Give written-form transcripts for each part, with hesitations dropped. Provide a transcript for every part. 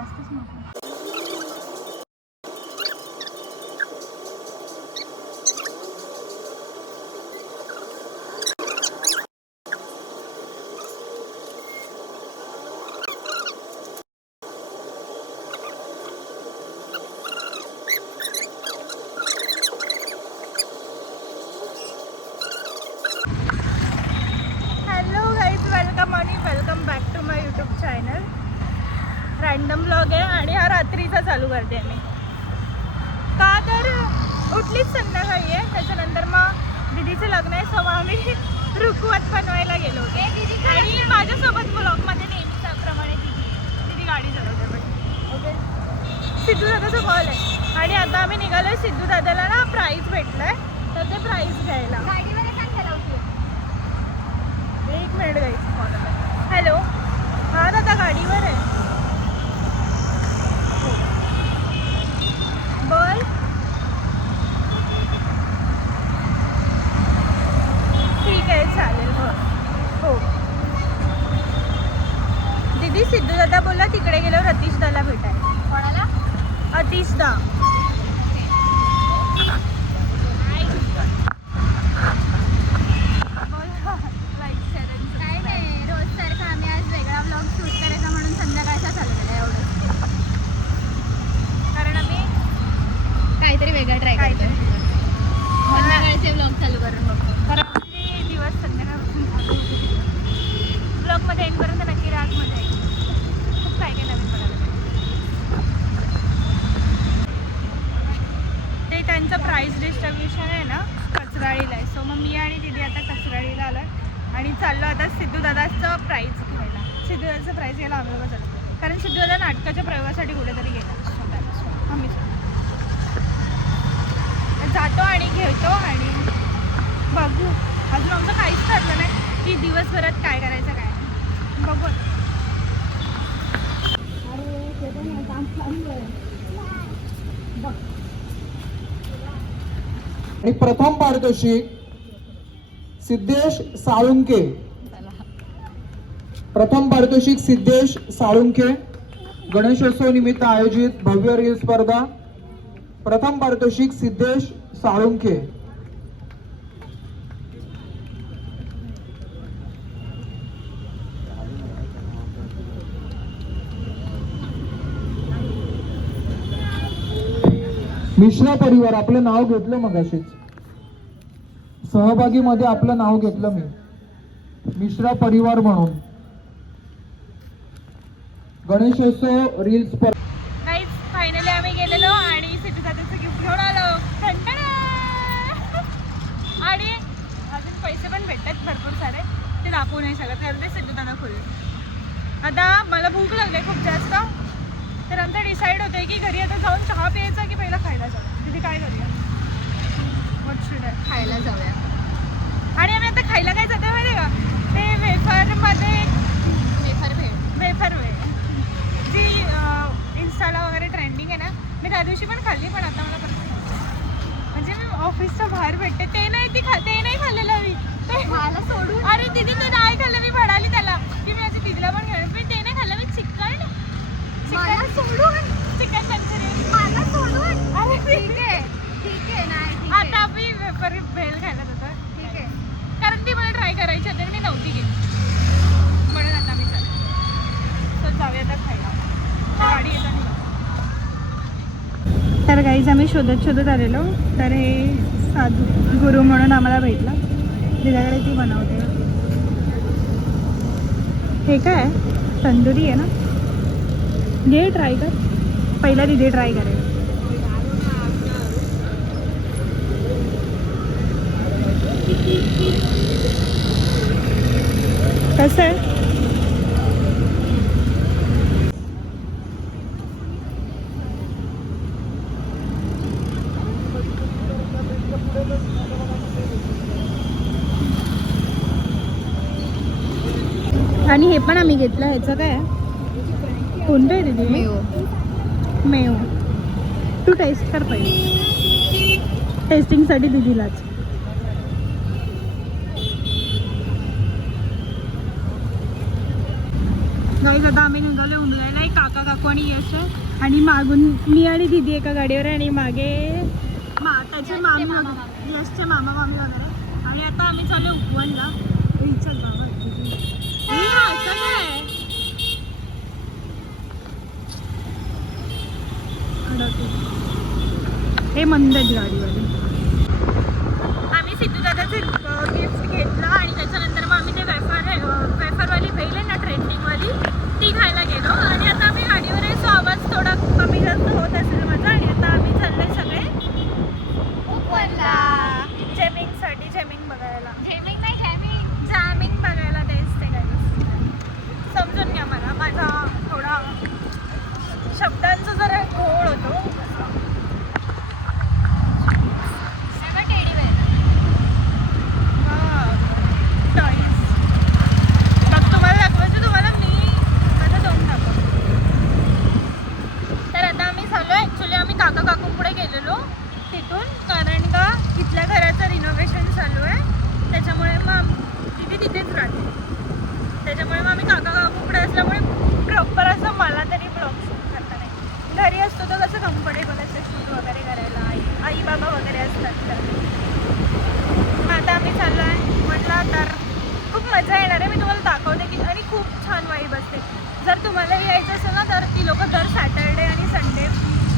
जास्तच नको. Hello guys, welcome आणि welcome back to my YouTube channel. Random blog आहे आणि हा रात्रीचा चालू करते मी. का तर उठलीच संध्याकाळी आहे, त्याच्यानंतर मग दीदीचं लग्न आहे, सो आम्ही रुखवत बनवायला गेलो होतो. आणि माझ्यासोबत ब्लॉगमध्ये नेहमीच्याप्रमाणे दीदी गाडी चालवते. ओके, सिद्धू दादाचा कॉल आहे आणि आता आम्ही निघालोय. सिद्धू दादाला ना प्राईज भेटलाय, तर ते प्राईज घ्यायला. एक मिनिट गाईज. हॅलो, हा दादा गाडीवर आहे. बोल. ठीक आहे, चालेल. हो, दीदी सिद्धू दादा बोलला तिकडे गेल्यावर अतिश दाला भेटायला. कोणाला? अतिश दा. काहीतरी वेगळा ट्राय करतो. संध्याकाळचे ब्लॉग चालू करून बघतो. कारण आपले दिवस संध्याकाळपासून चालू होते. ब्लॉगमध्ये एंडपर्यंत नक्की रागमध्ये आहे. खूप काय काय नवीन बघायला. ते त्यांचं प्राईज डिस्ट्रीब्युशन आहे ना, कचराळीला आहे. सो मग मी आणि दीदी आता कचराळीला आलो आणि चाललो आता सिद्धू दादाचं प्राईज घ्यायला. सिद्धू दादाचं प्राईज घ्यायला आम्ही लोक चाललो, कारण सिद्धू दादा नाटकाच्या प्रयोगासाठी कुठेतरी गेला. आम्ही जातो आणि घेतो आणि बघू. अजून आमचं काहीच ठरलं नाही की दिवसभरात काय करायचं काय बघू. आणि प्रथम पारितोषिक सिद्धेश साळुंके. प्रथम पारितोषिक सिद्धेश साळुंके, गणेशोत्सव निमित्त आयोजित भव्य रील स्पर्धा. प्रथम पारितोषिक सिद्धेश साळुंके. मिश्रा परिवार, आपलं नाव घेतलं मगाशीच. सहभागी मध्ये आपलं नाव घेतलं मी, मिश्रा परिवार म्हणून. गणेशोत्सव रील स्पर्धा. गाईज, फायनली आम्ही गेलेलो आणि सिद्धू दादाचं गिफ्ट घेऊन आलो. आणि अजून पैसे पण भेटतात भरपूर सारे, ते दाखवू नाही शकत कारण ते सिद्धू दादा खोलले. आता मला भूक लागली खूप जास्त, तर आमचं डिसाईड होतंय की घरी आता जाऊन चहा प्यायचा की पहिला खायला जाऊ. तिथे काय करूया? What should I? खायला जाऊया. आणि आम्ही आता खायला काय जातो माहिती का? ते वेफरमध्ये वेफर जी इन्स्टाला वगैरे ट्रेंडिंग आहे ना, मी त्या दिवशी पण खाल्ली, पण आता मला परत म्हणजे मी ऑफिसच्या बाहेर भेटते ते नाही खाल्लेलं मी. मला सोडून. अरे दीदी ते नाही खाल्लं. मी म्हणाली त्याला की मी माझ्या दीदीला पण घेऊन, मी ते नाही खाल्लं. मी चिकन मंचुरियन. मला सोडून. अरे ठीक आहे नाही. आता मी वेफर भेल खायला जातो. ठीक आहे. कारण ती मला ट्राय करायची होती आणि मी नव्हती गेली, म्हणून आता मी चालेल. तर जाऊया आता खायला. गाडी येताना. तर गाईज, आम्ही शोधत आलेलो, तर हे साधू गुरु म्हणून आम्हाला भेटला. तिच्याकडे ती बनवते. हे काय तंदुरी आहे ना? घे ट्राय कर. पहिला तिथे ट्राय करेल. कसं आहे? आणि हे पण आम्ही घेतलं. ह्याचं काय आहे? कोणतं आहे तिथे? मेव. तू टेस्ट कर पहिले. टेस्टिंगसाठी दिदीलाच. गाईज, आता आम्ही निघालो उमरायला. काका काकू आणि यश आहे आणि मागून मी आणि दीदी एका गाडीवर आहे आणि मागे त्याचे मामी यशचे मामा मामी वगैरे. आणि आता आम्ही चालू उपवनला. चल बाबा असं काय हे मंदच गाडीवाले. आम्ही सिद्धू दादाचे गिफ्ट घेतलं आणि त्याच्यानंतर मग आम्ही ते वेफरवाली भेल आहे ना ट्रेंडिंगवाली ती खायला गेलो. आणि आता आम्ही गाडीवर आहे, सो आवाज थोडा कमी जास्त होत असेल माझा. आणि आता आम्ही चाललोय सगळे उपवनला जेमिंगसाठी. जेमिंग बघायला. जेमिंग नाही जॅमिंग बघायला. तेच ते काही समजून घ्या मला, माझा थोडा शब्दांचा जरा घोळ होतो. त्याच्यामुळे मग आम्ही काका काकूकडे असल्यामुळे प्रॉपर असं मला तरी ब्लॉग शूट करता नाही. घरी असतो तर कसं कम्फर्टेबल असतं शूट वगैरे करायला. आई बाबा वगैरे असतात तर. मग आता आम्ही चाललो आहे म्हटलं तर खूप मजा येणार आहे. मी तुम्हाला दाखवते की आणि खूप छान वाईब असते. जर तुम्हालाही यायचं असेल ना तर ती लोक दर सॅटर्डे आणि संडे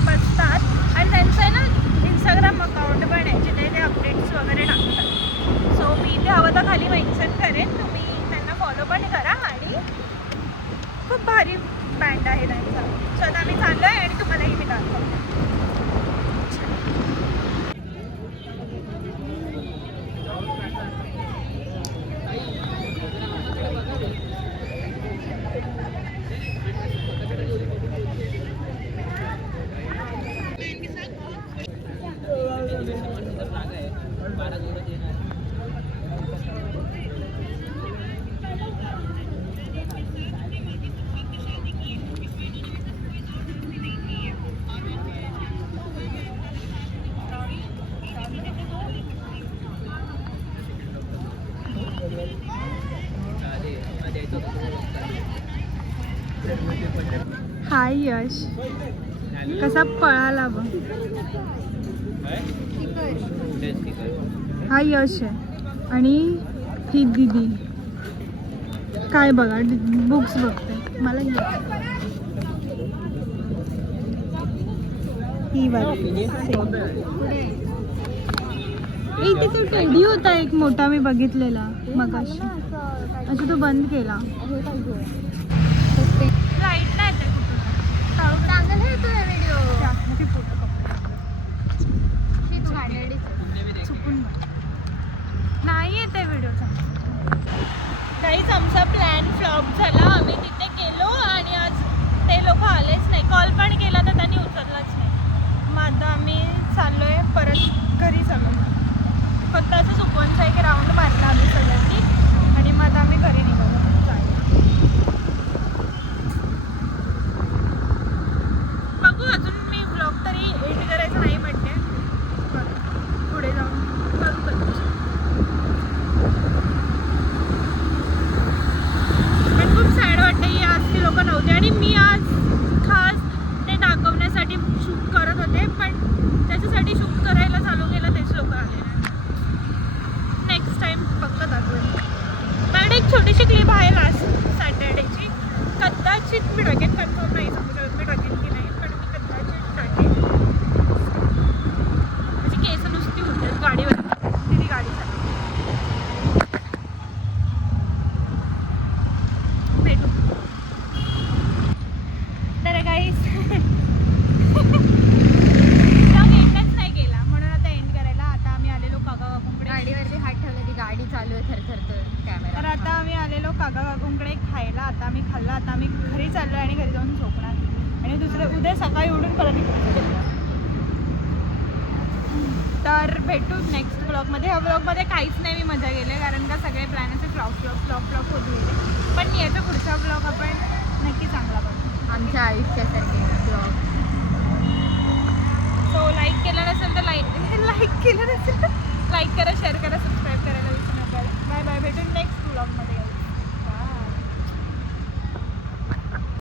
बसतात आणि त्यांचं आहे ना इंस्टाग्राम अकाउंट पण आहे जिथे ते अपडेट्स वगैरे टाकतात. सो मी इथे हवं तर खाली मेन्शन करेन, तुम्ही त्यांना फॉलो पण करा. आणि खूप भारी बँड आहे त्यांचा. सो आता आम्ही चाललो आहे आणि तुम्हालाही मी दाखवते. हाय यश, कसा पळाला बघ. हा यश आहे आणि ही दीदी काय बघा बुक्स बघते. मला ही वाली तिथे टेडी होता एक मोठा मी बघितलेला मगाशी. अच्छा तो बंद केला. लाईट नाही येते कुठून. चांगला आहे तो व्हिडिओ. चुकून नाही येते व्हिडिओचा. काहीच आमचा प्लॅन फ्लॉप झाला. आम्ही तिथे गेलो आणि आज ते लोक आलेच नाही. कॉल पण केला तर त्यांनी उचललाच नाही. मग आता आम्ही चाललो आहे परत घरी. चाललो फक्त असं उपवनचा एक राऊंड मारला आम्ही सगळ्यांनी आणि मग आता आम्ही घरी निघालो जायला. बघू अजून मी ब्लॉग तरी एडिट करायचं नाही म्हणते. पुढे जाऊन करू. पण खूप सॅड वाटतं की आज ती लोक नव्हते आणि मी आज खास ते दाखवण्यासाठी शूट करत होते. पण त्याच्यासाठी शूट करायला चालू केलं तेच लोक आले. नेक्स्ट टाइम फक्त दाखवेल. माझ्याकडे एक छोटीशी क्लिप आहे लास्ट सॅटर्डेची. कदाचित मी टाकेन, कन्फर्म नाही सांगू शकत मी टाकेन की नाही, पण मी कदाचित टाकेन. माझी केस नुसती होतात गाडीवर. तिथे गाडीसाठी भेटू तर गाईस. एंडच नाही केला म्हणून आता एंड करायला. आता आम्ही आलेलो काका काकूंकडे. गाडीवरती हात ठेवला ती गाडी चालू आहे थरथरतो कॅमेरा. तर आता आम्ही आलेलो काका काकूंकडे खायला. आता आम्ही खाल्लं. आता आम्ही घरी चाललो आणि घरी जाऊन झोपणार आणि उद्या सकाळी उठून परत इकडे. तर भेटू नेक्स्ट ब्लॉगमध्ये. ह्या ब्लॉगमध्ये काहीच नाही मी मजा गेले कारण का सगळे प्लॅन असे फ्लॉप होत गेले. पण याचा पुढचा ब्लॉग आपण नक्की चांगला बघू. आमच्या आयुष्यासारखे ब्लॉग. सो लाईक केलं नसेल तर लाईक केलं नसेल तर लाईक करा, शेअर करा, सबस्क्राईब करायला विसरू नका. Bye bye. भेटून नेक्स्ट ब्लॉगमध्ये.